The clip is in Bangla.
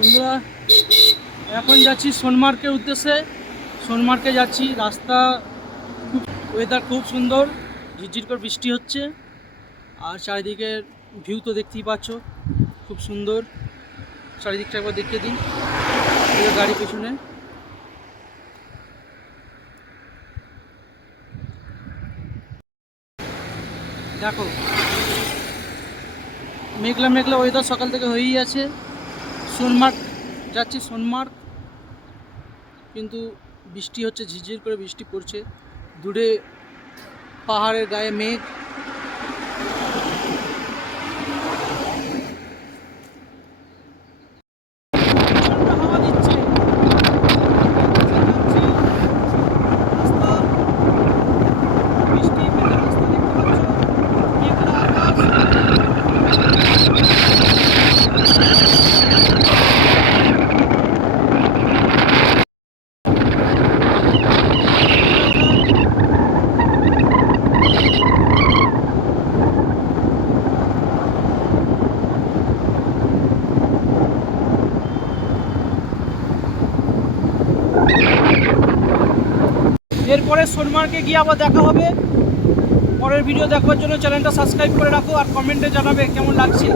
বন্ধুরা, এখন যাচ্ছি সোনমার্গের উদ্দেশ্যে। সোনমার্গে যাচ্ছি, রাস্তা খুব, ওয়েদার খুব সুন্দর, ঝিরঝির করে বৃষ্টি হচ্ছে আর চারিদিকের ভিউ তো দেখতেই পাচ্ছ, খুব সুন্দর। চারিদিকটা একবার দেখিয়ে দিই, গাড়ি পেছনে দেখো, মেঘলা মেঘলা ওয়েদার সকাল থেকে হয়েই আছে। সোনমার্গ যাচ্ছি, সোনমার্গ, কিন্তু বৃষ্টি হচ্ছে, ঝিরঝির করে বৃষ্টি পড়ছে। দূরে পাহাড়ের গায়ে মেঘ। হাওয়া দিচ্ছে, রাস্তা, বৃষ্টি ভেজা রাস্তা দেখতে পাচ্ছ, মেঘলা আকাশ। এরপরে সোনমার্গে গিয়ে আবার দেখা হবে। পরের ভিডিও দেখবার জন্য চ্যানেলটা সাবস্ক্রাইব করে রাখো আর কমেন্টে জানাবে কেমন লাগছে।